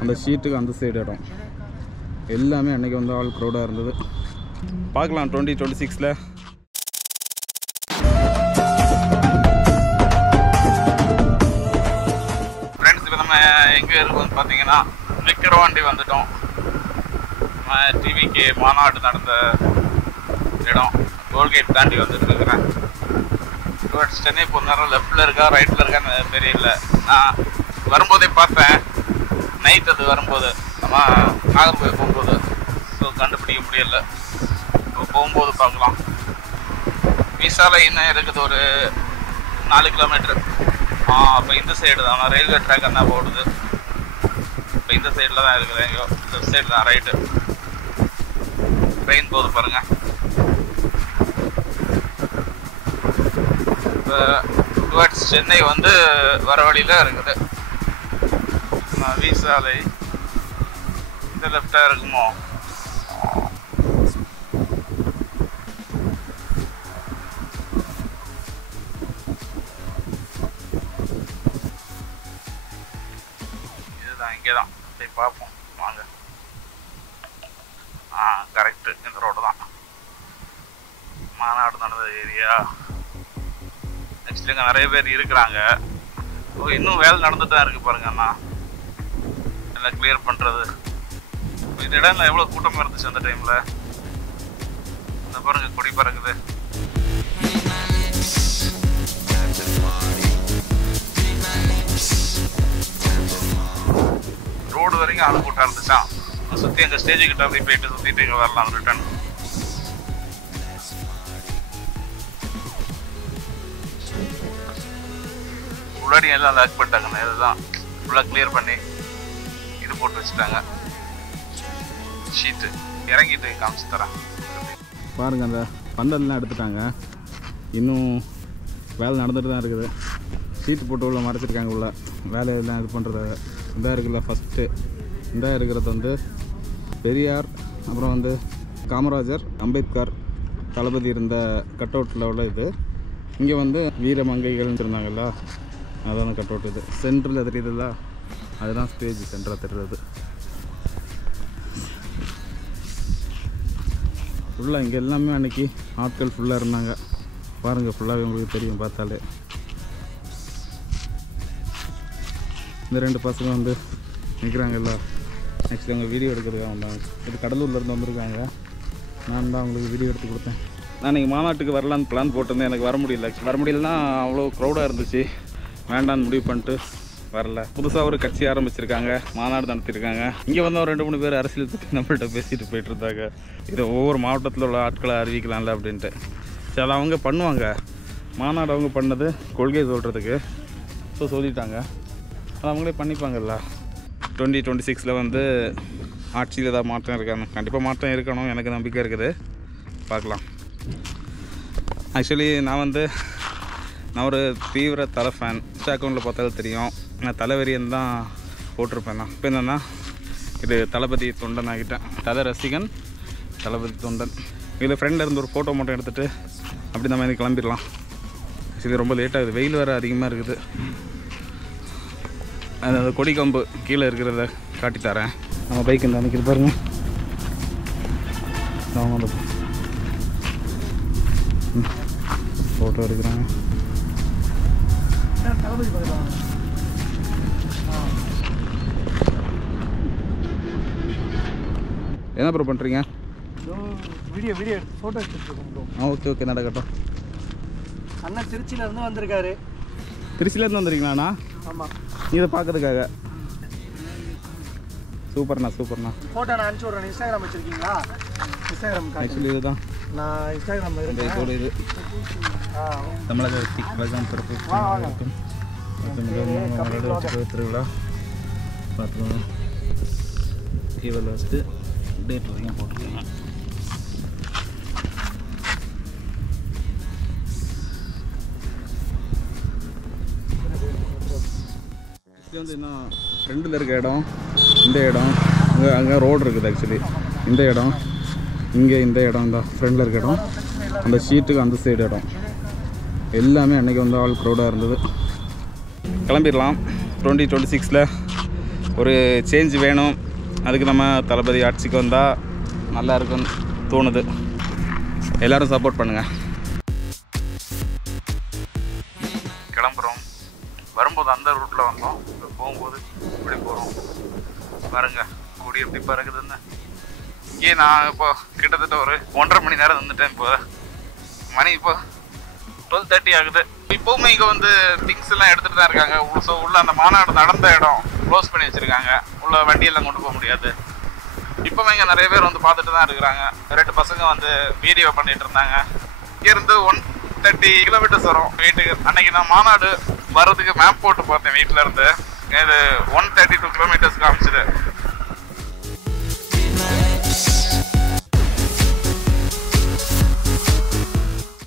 அந்த ஷீட்டுக்கு அந்த சைடு இடம் எல்லாமே அன்றைக்கி வந்து ஆல் க்ரௌடாக இருந்தது. பார்க்கலாம் 2026. ஃப்ரெண்ட்ஸ், இப்போ நம்ம எங்கே இருக்கோம்னு பார்த்தீங்கன்னா விக்கிரவாண்டி வந்துட்டோம். நம்ம டிவிக்கு மாநாடு நடந்த இடம் டோல்கேட் தாண்டி வந்துட்டு இருக்கிறேன். டுவர்ட்ஸ் சென்னை இப்போ நேரம் லெஃப்டில் இருக்கா ரைட்டில் இருக்கான்னு தெரியல. நான் வரும்போதே பார்த்தேன், நைட் அது வரும்போது நம்ம நாகர்கோவில் போகும்போது. ஸோ கண்டுபிடிக்க முடியல. இப்போ போகும்போது பார்க்கலாம். மீசாலை இன்னும் இருக்குது ஒரு 4 கிலோமீட்ரு. அப்போ இந்த சைடு தான் ரயில்வே ட்ராக் என்ன போடுது. இப்போ இந்த சைடில் தான் இருக்குது. எங்கேயோ லெஃப்ட் சைடு தான் ரைட்டு ட்ரெயின் போகுது பாருங்கள். இப்போ டுவர்ட்ஸ் சென்னை வந்து வர வழியில் இருக்குது. வீசாலை இந்த லெஃப்டாக இருக்குமோ? இதுதான், இங்கே தான். போய் பார்ப்போம் வாங்க. கரெக்டு, இந்த ரோடு தான் மாநாடு நடந்த ஏரியா. ஆக்சுவலி இங்கே நிறைய பேர் இருக்கிறாங்க. இன்னும் வேலை நடந்துட்டு தான் இருக்குது பாருங்க அண்ணா, எல்லாம் கிளியர் பண்ணுறது. இந்த இடம்ல எவ்வளோ கூட்டமாக இருந்துச்சு அந்த டைமில். இந்த பாருங்க கொடி பறக்குது. ரோடு வரைக்கும் ஆளு கூட்டம் இருந்துச்சான். சுற்றி எங்கள் ஸ்டேஜுக்கிட்ட அப்படி போயிட்டு சுற்றிட்டு இங்கே வரலாம் ரிட்டர்ன். முன்னாடி எல்லாம் லாக் பண்ணிட்டாங்கண்ணா. இதுதான் ஃபுல்லாக கிளியர் பண்ணி இது போட்டு வச்சுட்டாங்க. ஷீட்டு இறங்கிட்டு காமிச்சு தரேன் பாருங்கள். அந்த பந்தல்லாம் எடுத்துட்டாங்க. இன்னும் வேலை நடந்துட்டு தான் இருக்குது. ஷீட்டு போட்டு உள்ள மறைச்சிருக்காங்க. உள்ள வேலையெல்லாம் இது பண்ணுறது இதாக இருக்குல்ல. ஃபஸ்ட்டு இதாக இருக்கிறது வந்து பெரியார், அப்புறம் வந்து காமராஜர், அம்பேத்கர், தளபதி இருந்த கட் அவுட்டில் உள்ள இது. இங்கே வந்து வீரமங்கைகள்னு இருந்தாங்கல்ல, அதான் கட் அவுட். இது சென்டரில் தெரியுதுல்ல, அதுதான் ஸ்டேஜ் சென்டராக தெரியுது. ஃபுல்லாக இங்கே எல்லாமே அன்றைக்கி ஆட்கள் ஃபுல்லாக இருந்தாங்க பாருங்கள். ஃபுல்லாகவே உங்களுக்கு தெரியும் பார்த்தாலே. இந்த 2 பசங்க வந்து நிற்கிறாங்கல்ல, நெக்ஸ்ட் அவங்க வீடியோ எடுக்கிறதுக்காக வந்தாங்க. இது கடலூர்லேருந்து வந்திருக்காங்க. நான் தான் அவங்களுக்கு வீடியோ எடுத்து கொடுத்தேன். நான் இன்றைக்கி மாநாட்டுக்கு வரலான்னு பிளான் போட்டிருந்தேன். எனக்கு வர முடியலன்னா அவ்வளோ க்ரௌடாக இருந்துச்சு. வேண்டான்னு முடிவு பண்ணிட்டு வரல. புதுசாக ஒரு கட்சி ஆரம்பிச்சிருக்காங்க, மாநாடு நடத்திருக்காங்க. இங்கே வந்து ஒரு 2-3 பேர் அரசியல் பற்றி நம்மள்கிட்ட பேசிட்டு போயிட்டு இருந்தாங்க. இதை ஒவ்வொரு மாவட்டத்தில் உள்ள ஆட்களை அறிவிக்கலாம்ல அப்படின்ட்டு. சரி, அதை அவங்க பண்ணுவாங்க. மாநாடு அவங்க பண்ணது கொள்கை சொல்கிறதுக்கு. ஸோ சொல்லிட்டாங்க, அது அவங்களே பண்ணிப்பாங்கல்ல. 2026 வந்து ஆட்சியில் ஏதாவது மாற்றம் இருக்காங்க. கண்டிப்பாக மாற்றம் இருக்கணும், எனக்கு நம்பிக்கை இருக்குது. பார்க்கலாம். ஆக்சுவலி நான் ஒரு தீவிர தலை ஃபேன். அக்கௌண்ட்டில் பார்த்தாலும் தெரியும், நான் தலைவரியன் தான் போட்டிருப்பேன். நான் இப்போ என்னென்னா இது தளபதி தொண்டன் ஆகிட்டேன். தலை ரசிகன், தளபதி தொண்டன். இதில் ஃப்ரெண்டில் இருந்து ஒரு ஃபோட்டோ மட்டும் எடுத்துகிட்டு அப்படி நம்ம எனக்கு கிளம்பிடலாம். ஆக்சுவலி ரொம்ப லேட்டாகுது, வெயில் வேறு அதிகமாக இருக்குது. அந்த கொடி கம்பு கீழே இருக்கிறத காட்டி தரேன். நம்ம பைக் இந்த அன்றைக்கி பாருங்க. அவங்க ஃபோட்டோ எடுக்கிறாங்க. என்ன ப்ரோ பண்ணுறீங்க? வீடியோ ஃபோட்டோ எடுத்துருக்கோம். ஓகே நடக்கட்டும். அண்ணா திருச்சியிலேருந்து வந்திருக்காரு. திருச்சியிலேருந்து வந்துருக்கீங்களாண்ணா? ஆமாம். இதை பார்க்கறதுக்காக. சூப்பர்ண்ணா. ஃபோட்டோ நான் அனுப்பிச்சி விட்றேன். இன்ஸ்டாகிராம் வச்சுருக்கீங்களா? இன்ஸ்டாகிராம் ஆக்சுவலி இதுதான் நான் இன்ஸ்டாகிராம் இதோட இது தமிழக வெற்றி கழகம் பிறப்பு திருவிழா பார்த்துக்கோங்க. இவள் வச்சு டேட் வரைக்கும் போட்டுருக்காங்க. இது வந்து இன்னும் ஃப்ரெண்டில் இருக்க இடம், இந்த இடம் அங்கே ரோடு இருக்குது. ஆக்சுவலி இந்த இடம் இங்கே, இந்த இடம் இந்த ஃப்ரெண்டில் இருக்க இடம், அந்த ஷீட்டுக்கு அந்த சைடு இடம் எல்லாமே அன்றைக்கி வந்து ஆல் க்ரௌடாக இருந்தது. கிளம்பிடலாம். 2026 ஒரு சேஞ்ச் வேணும். அதுக்கு நம்ம தளபதி ஆட்சிக்கு வந்தால் நல்லா இருக்குன்னு தோணுது. எல்லோரும் சப்போர்ட் பண்ணுங்கள். கிளம்புறோம். வரும்போது அந்த ரூட்டில் வந்தோம், இப்போ போகும்போது இப்படி போகிறோம். பாருங்க கூடி எப்படி பறக்குதுன்னு. இங்கே நான் இப்போ கிட்டத்தட்ட ஒரு 1.5 மணி நேரம் வந்துட்டேன். இப்போ மணி இப்போ 12:30 ஆகுது. இப்போவுமே இங்கே வந்து திங்ஸ் எல்லாம் எடுத்துகிட்டு தான் இருக்காங்க. ஸோ உள்ள அந்த மாநாடு நடந்த இடம் க்ளோஸ் பண்ணி வச்சுருக்காங்க. உள்ள வண்டியெல்லாம் கொண்டு போக முடியாது. இப்போவும் இங்கே நிறைய பேர் வந்து பார்த்துட்டு தான் இருக்கிறாங்க. 2 பசங்க வந்து வீடியோ பண்ணிகிட்டு இருந்தாங்க. இங்கேருந்து 130 கிலோமீட்டர்ஸ் வரும் வீட்டுக்கு. அன்றைக்கி நான் மாநாடு வர்றதுக்கு மேப் போட்டு பார்த்தேன் வீட்டில் இருந்து. இது 132 கிலோமீட்டர்ஸ் காமிச்சிது.